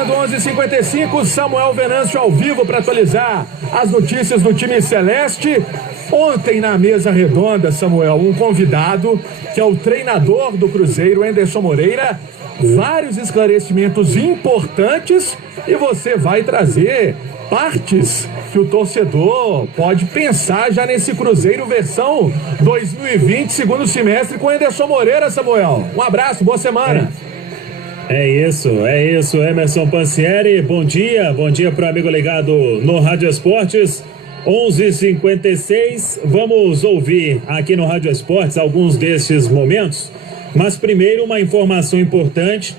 Chegando 11h55, Samuel Venâncio ao vivo para atualizar as notícias do time celeste. Ontem na mesa redonda, Samuel, um convidado que é o treinador do Cruzeiro, Anderson Moreira, vários esclarecimentos importantes e você vai trazer partes que o torcedor pode pensar já nesse Cruzeiro versão 2020, segundo semestre, com Anderson Moreira, Samuel. Um abraço, boa semana. É isso, Emerson Pansieri, bom dia para o amigo ligado no Rádio Esportes, 11h56, vamos ouvir aqui no Rádio Esportes alguns destes momentos, mas primeiro uma informação importante,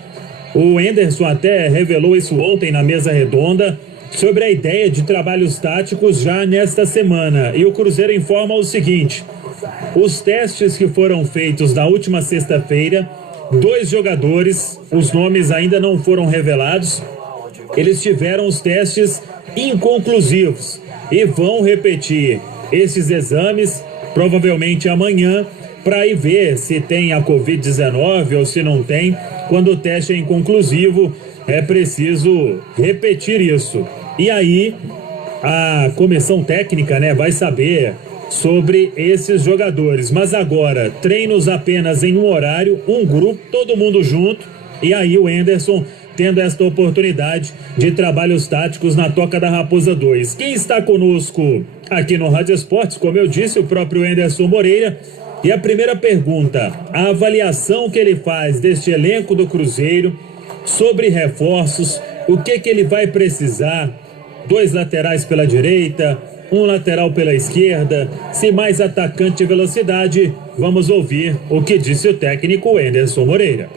o Anderson até revelou isso ontem na mesa redonda, sobre a ideia de trabalhos táticos já nesta semana, e o Cruzeiro informa o seguinte: os testes que foram feitos na última sexta-feira, 2 jogadores, os nomes ainda não foram revelados, eles tiveram os testes inconclusivos e vão repetir esses exames provavelmente amanhã para ir ver se tem a Covid-19 ou se não tem. Quando o teste é inconclusivo, é preciso repetir isso. E aí a comissão técnica, vai saber sobre esses jogadores, mas agora treinos apenas em um horário, um grupo, todo mundo junto, e aí o Anderson tendo esta oportunidade de trabalhos táticos na Toca da Raposa 2. Quem está conosco aqui no Rádio Esportes, como eu disse, o próprio Anderson Moreira, e a primeira pergunta, a avaliação que ele faz deste elenco do Cruzeiro, sobre reforços, o que ele vai precisar, 2 laterais pela direita, um lateral pela esquerda, se mais atacante e velocidade. Vamos ouvir o que disse o técnico Anderson Moreira.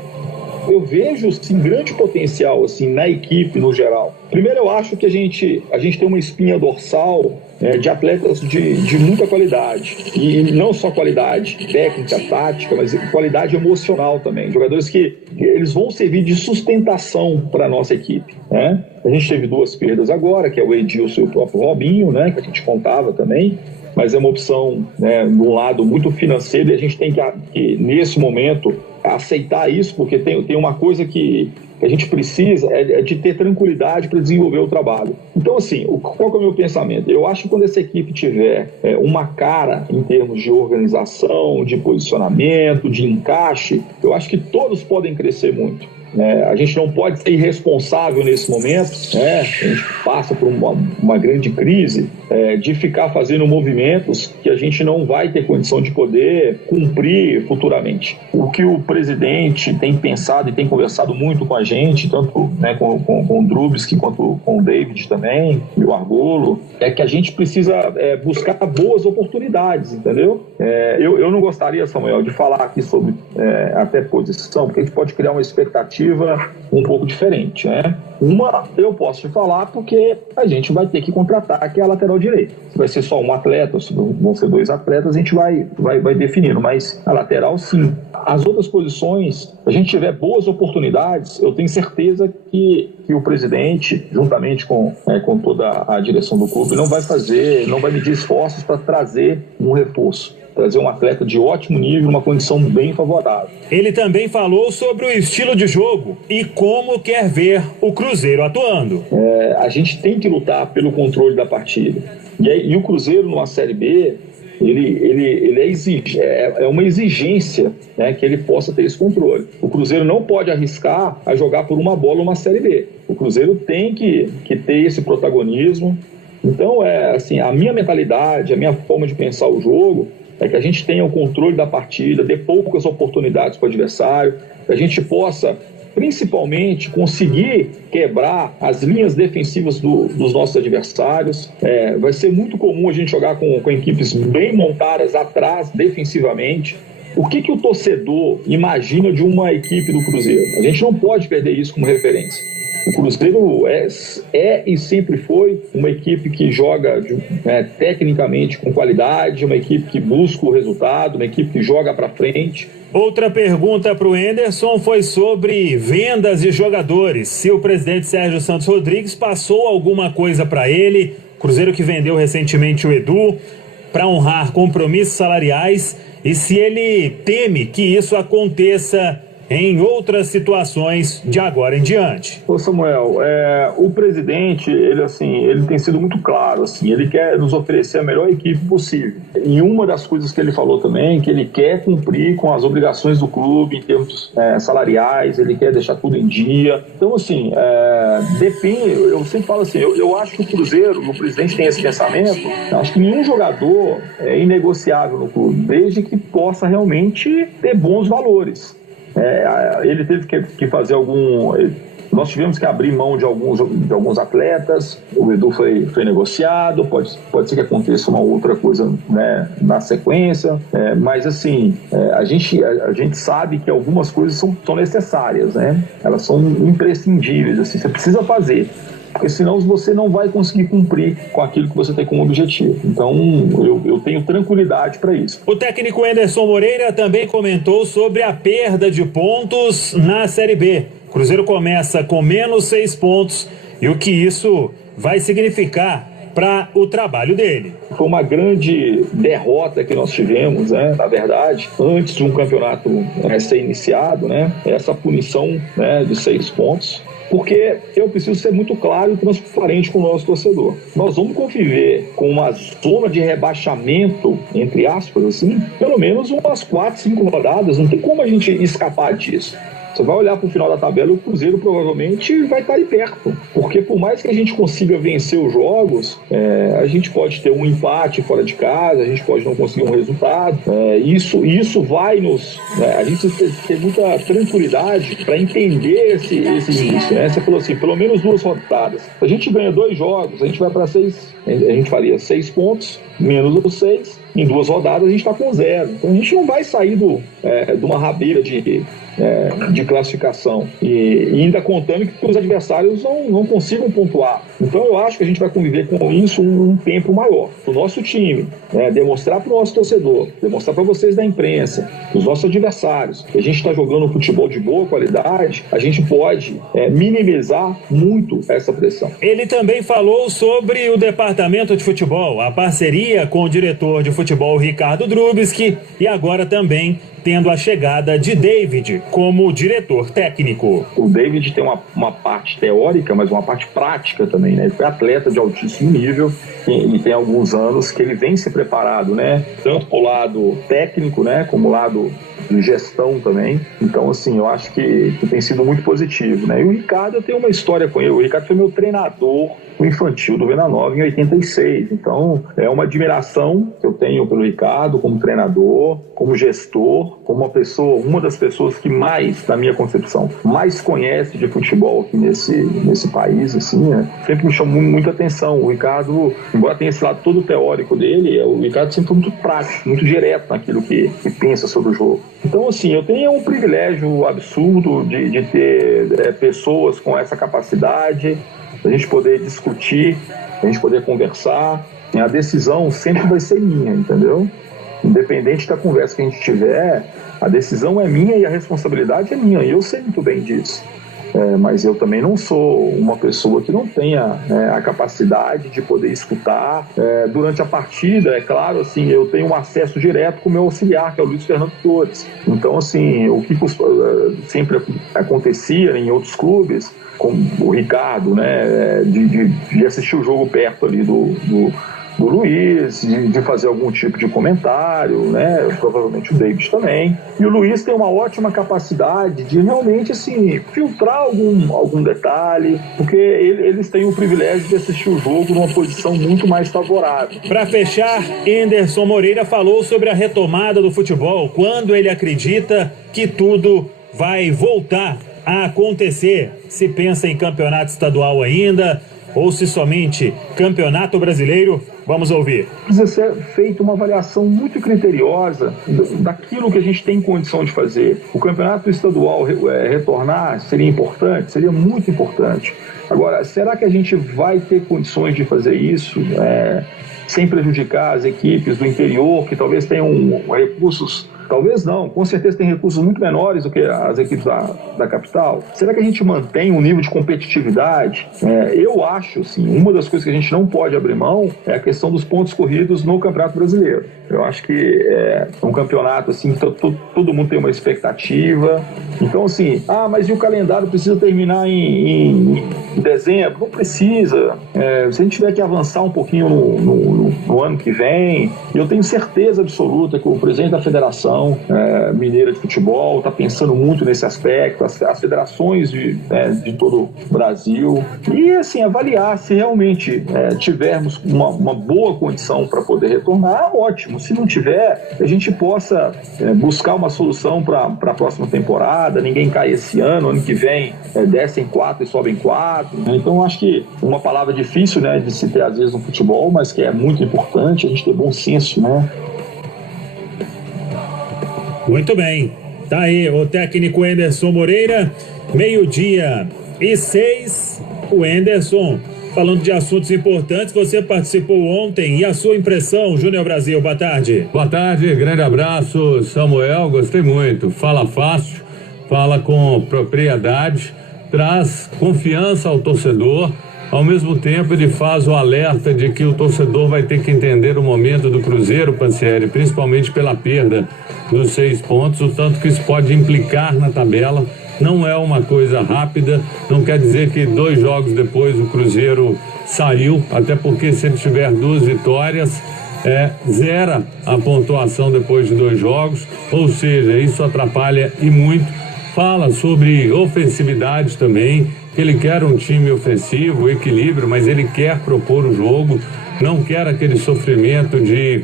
Eu vejo, sim, grande potencial, assim, na equipe no geral. Primeiro, eu acho que a gente tem uma espinha dorsal de atletas de muita qualidade. E não só qualidade técnica, tática, mas qualidade emocional também. Jogadores que eles vão servir de sustentação para a nossa equipe, A gente teve 2 perdas agora, que é o Edilson e o próprio Robinho, que a gente contava também. Mas é uma opção, de um lado muito financeiro, e a gente tem que nesse momento, aceitar isso, porque tem uma coisa que a gente precisa, é de ter tranquilidade para desenvolver o trabalho. Então, assim, qual que é o meu pensamento? Eu acho que quando essa equipe tiver uma cara em termos de organização, de posicionamento, de encaixe, eu acho que todos podem crescer muito. A gente não pode ser irresponsável nesse momento, a gente passa por uma grande crise, de ficar fazendo movimentos que a gente não vai ter condição de poder cumprir futuramente. O que o presidente tem pensado e tem conversado muito com a gente, tanto com o Drubsky quanto com o David também, e o Argolo, é que a gente precisa buscar boas oportunidades, entendeu? Eu não gostaria, Samuel, de falar aqui sobre até posição, porque a gente pode criar uma expectativa um pouco diferente, Uma, eu posso te falar porque a gente vai ter que contratar, que é a lateral direita. Se vai ser só um atleta, ou se vão ser 2 atletas, a gente vai definindo, mas a lateral, sim. As outras posições, a gente tiver boas oportunidades, eu tenho certeza que o presidente, juntamente com toda a direção do clube, não vai medir esforços para trazer um reforço, trazer um atleta de ótimo nível, uma condição bem favorável. Ele também falou sobre o estilo de jogo e como quer ver o Cruzeiro atuando. A gente tem que lutar pelo controle da partida. E o Cruzeiro, numa Série B, ele é uma exigência, que ele possa ter esse controle. O Cruzeiro não pode arriscar a jogar por uma bola uma Série B. O Cruzeiro tem que ter esse protagonismo. Então, assim, a minha mentalidade, a minha forma de pensar o jogo é que a gente tenha o controle da partida, dê poucas oportunidades para o adversário, que a gente possa, principalmente, conseguir quebrar as linhas defensivas dos nossos adversários. Vai ser muito comum a gente jogar com equipes bem montadas atrás, defensivamente. O que o torcedor imagina de uma equipe do Cruzeiro? A gente não pode perder isso como referência. O Cruzeiro é e sempre foi uma equipe que joga tecnicamente com qualidade, uma equipe que busca o resultado, uma equipe que joga para frente. Outra pergunta para o Anderson foi sobre vendas de jogadores. Se o presidente Sérgio Santos Rodrigues passou alguma coisa para ele, Cruzeiro que vendeu recentemente o Edu, para honrar compromissos salariais, e se ele teme que isso aconteça em outras situações de agora em diante. Ô Samuel, o presidente, ele tem sido muito claro, assim, ele quer nos oferecer a melhor equipe possível. E uma das coisas que ele falou também, que ele quer cumprir com as obrigações do clube em termos salariais, ele quer deixar tudo em dia. Então, assim, depende, eu sempre falo assim, eu acho que o Cruzeiro, o presidente tem esse pensamento, acho que nenhum jogador é inegociável no clube, desde que possa realmente ter bons valores. Ele teve que fazer nós tivemos que abrir mão de alguns atletas, o Edu foi negociado, pode ser que aconteça uma outra coisa, né, na sequência, mas assim, a gente sabe que algumas coisas são necessárias, né? Elas são imprescindíveis, assim, você precisa fazer, porque senão você não vai conseguir cumprir com aquilo que você tem como objetivo. Então, eu tenho tranquilidade para isso. O técnico Anderson Moreira também comentou sobre a perda de pontos na Série B. O Cruzeiro começa com menos 6 pontos e o que isso vai significar para o trabalho dele. Foi uma grande derrota que nós tivemos, né, na verdade, antes de um campeonato ser iniciado, né, essa punição, né, de 6 pontos. Porque eu preciso ser muito claro e transparente com o nosso torcedor. Nós vamos conviver com uma zona de rebaixamento, entre aspas, assim, pelo menos umas 4, 5 rodadas. Não tem como a gente escapar disso. Você vai olhar para o final da tabela, o Cruzeiro provavelmente vai estar ali perto. Porque por mais que a gente consiga vencer os jogos, a gente pode ter um empate fora de casa, a gente pode não conseguir um resultado. Isso vai nos... a gente tem muita tranquilidade para entender esse início. Né? Você falou assim, pelo menos 2 rodadas. Se a gente ganha 2 jogos, a gente vai para 6... A gente faria 6 pontos, menos os 6. Em 2 rodadas a gente está com 0. Então a gente não vai sair de uma rabeira de classificação. E ainda contando que os adversários não consigam pontuar. Então eu acho que a gente vai conviver com isso um tempo maior. O nosso time, demonstrar para o nosso torcedor, demonstrar para vocês da imprensa, os nossos adversários, que a gente está jogando um futebol de boa qualidade, a gente pode minimizar muito essa pressão. Ele também falou sobre o departamento de futebol, a parceria com o diretor de futebol Ricardo Drubski e agora também tendo a chegada de David como diretor técnico. O David tem uma parte teórica, mas uma parte prática também, né? Ele foi atleta de altíssimo nível e tem alguns anos que ele vem se preparado, né? Tanto pro lado técnico, né? Como lado de gestão também. Então, assim, eu acho que tem sido muito positivo, né? E o Ricardo, eu tenho uma história com ele. O Ricardo foi meu treinador no infantil do Venda Nova em 86. Então, é uma admiração que eu tenho pelo Ricardo como treinador, como gestor, como uma das pessoas que mais, na minha concepção, mais conhece de futebol aqui nesse país, assim, né? Sempre me chamou muita atenção. O Ricardo, embora tenha esse lado todo teórico dele, o Ricardo sempre foi muito prático, muito direto naquilo que pensa sobre o jogo. Então, assim, eu tenho um privilégio absurdo de ter pessoas com essa capacidade, a gente poder discutir, a gente poder conversar. A decisão sempre vai ser minha, entendeu? Independente da conversa que a gente tiver, a decisão é minha e a responsabilidade é minha, e eu sei muito bem disso. Mas eu também não sou uma pessoa que não tenha a capacidade de poder escutar. Durante a partida, é claro, assim, eu tenho um acesso direto com o meu auxiliar, que é o Luiz Fernando Torres. Então, assim, o que sempre acontecia em outros clubes, como o Ricardo, né, de assistir o jogo perto ali do Luiz, de fazer algum tipo de comentário, né? Provavelmente o David também. E o Luiz tem uma ótima capacidade de realmente, assim, filtrar algum detalhe, porque eles têm o privilégio de assistir o jogo numa posição muito mais favorável. Para fechar, Anderson Moreira falou sobre a retomada do futebol, quando ele acredita que tudo vai voltar a acontecer. Se pensa em campeonato estadual ainda, ou se somente campeonato brasileiro. Vamos ouvir. Precisa ser feita uma avaliação muito criteriosa daquilo que a gente tem condição de fazer. O campeonato estadual retornar seria importante? Seria muito importante. Agora, será que a gente vai ter condições de fazer isso sem prejudicar as equipes do interior, que talvez tenham recursos Talvez não, com certeza tem recursos muito menores do que as equipes da capital. Será que a gente mantém um nível de competitividade? Eu acho, assim, uma das coisas que a gente não pode abrir mão é a questão dos pontos corridos no Campeonato Brasileiro. Eu acho que é um campeonato, assim, todo mundo tem uma expectativa. Então, assim, mas e o calendário precisa terminar em dezembro? Não precisa. Se a gente tiver que avançar um pouquinho no ano que vem, eu tenho certeza absoluta que o presidente da Federação Mineira de Futebol está pensando muito nesse aspecto, as federações de todo o Brasil, e assim, avaliar se realmente tivermos uma boa condição para poder retornar, ótimo. Se não tiver, a gente possa buscar uma solução para a próxima temporada, ninguém cai esse ano que vem descem 4 e sobem 4. Então, acho que uma palavra difícil, né, de se ter às vezes no futebol, mas que é muito importante, a gente ter bom senso, né? Muito bem, tá aí o técnico Anderson Moreira, 12:06, o Anderson falando de assuntos importantes. Você participou ontem e a sua impressão, Júnior Brasil, boa tarde. Boa tarde, grande abraço, Samuel, gostei muito, fala fácil, fala com propriedade, traz confiança ao torcedor. Ao mesmo tempo, ele faz o alerta de que o torcedor vai ter que entender o momento do Cruzeiro, Pansieri, principalmente pela perda dos 6 pontos, o tanto que isso pode implicar na tabela. Não é uma coisa rápida, não quer dizer que 2 jogos depois o Cruzeiro saiu, até porque se ele tiver 2 vitórias, zera a pontuação depois de 2 jogos, ou seja, isso atrapalha e muito. Fala sobre ofensividade também, que ele quer um time ofensivo, equilíbrio, mas ele quer propor o jogo, não quer aquele sofrimento de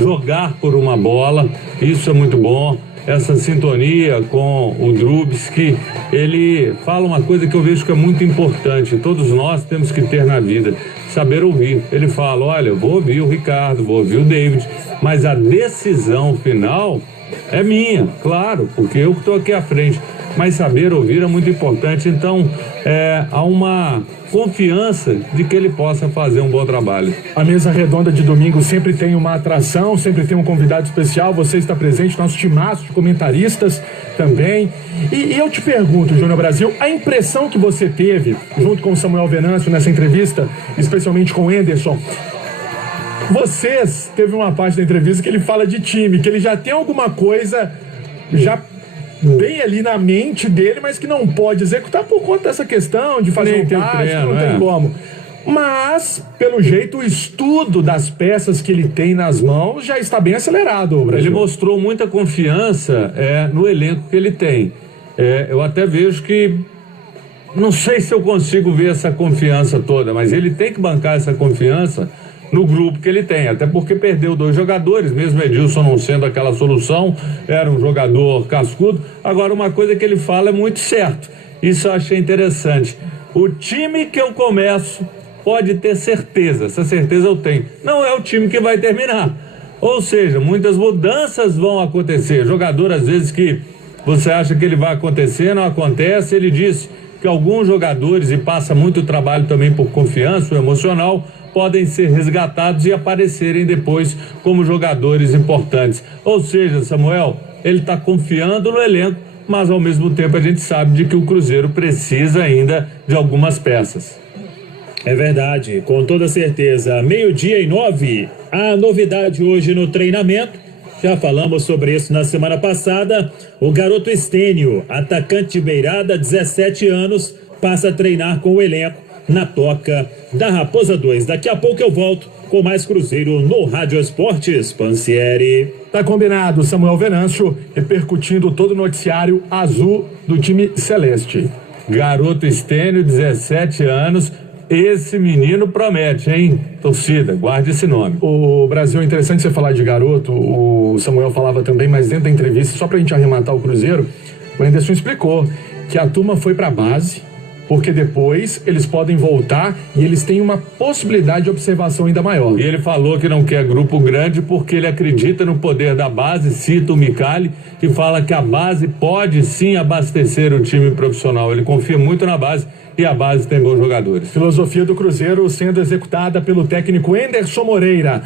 jogar por uma bola. Isso é muito bom. Essa sintonia com o Drubsky, ele fala uma coisa que eu vejo que é muito importante, todos nós temos que ter na vida, saber ouvir. Ele fala, olha, eu vou ouvir o Ricardo, vou ouvir o David, mas a decisão final é minha, claro, porque eu que estou aqui à frente. Mas saber ouvir é muito importante, então há uma confiança de que ele possa fazer um bom trabalho. A mesa redonda de domingo sempre tem uma atração, sempre tem um convidado especial, você está presente, nosso timaço de comentaristas também. E eu te pergunto, Júnior Brasil, a impressão que você teve, junto com o Samuel Venâncio nessa entrevista, especialmente com o Anderson, teve uma parte da entrevista que ele fala de time, que ele já tem alguma coisa já bem ali na mente dele, mas que não pode executar por conta dessa questão de fazer um parte, não tem como. Mas, pelo jeito, o estudo das peças que ele tem nas mãos já está bem acelerado, Brasil. Ele mostrou muita confiança no elenco que ele tem. Eu até vejo que, não sei se eu consigo ver essa confiança toda, mas ele tem que bancar essa confiança no grupo que ele tem, até porque perdeu 2 jogadores, mesmo Edilson não sendo aquela solução, era um jogador cascudo. Agora, uma coisa que ele fala é muito certo, isso eu achei interessante: o time que eu começo pode ter certeza, essa certeza eu tenho, não é o time que vai terminar, ou seja, muitas mudanças vão acontecer, jogador às vezes que você acha que ele vai acontecer, não acontece. Ele disse que alguns jogadores, e passa muito trabalho também por confiança, o emocional, podem ser resgatados e aparecerem depois como jogadores importantes. Ou seja, Samuel, ele está confiando no elenco, mas ao mesmo tempo a gente sabe de que o Cruzeiro precisa ainda de algumas peças. É verdade, com toda certeza. 12:09, a novidade hoje no treinamento, já falamos sobre isso na semana passada, o garoto Estênio, atacante de beirada, 17 anos, passa a treinar com o elenco na toca da Raposa 2. Daqui a pouco eu volto com mais Cruzeiro no Rádio Esportes, Pansieri. Tá combinado, Samuel Venâncio repercutindo todo o noticiário azul do time celeste. Garoto Estênio, 17 anos, esse menino promete, hein? Torcida, guarde esse nome. O Brasil, é interessante você falar de garoto, o Samuel falava também, mas dentro da entrevista, só pra gente arrematar o Cruzeiro, o Anderson explicou que a turma foi pra base, porque depois eles podem voltar e eles têm uma possibilidade de observação ainda maior. E ele falou que não quer grupo grande porque ele acredita no poder da base, cita o Micali, que fala que a base pode sim abastecer o time profissional. Ele confia muito na base e a base tem bons jogadores. Filosofia do Cruzeiro sendo executada pelo técnico Anderson Moreira.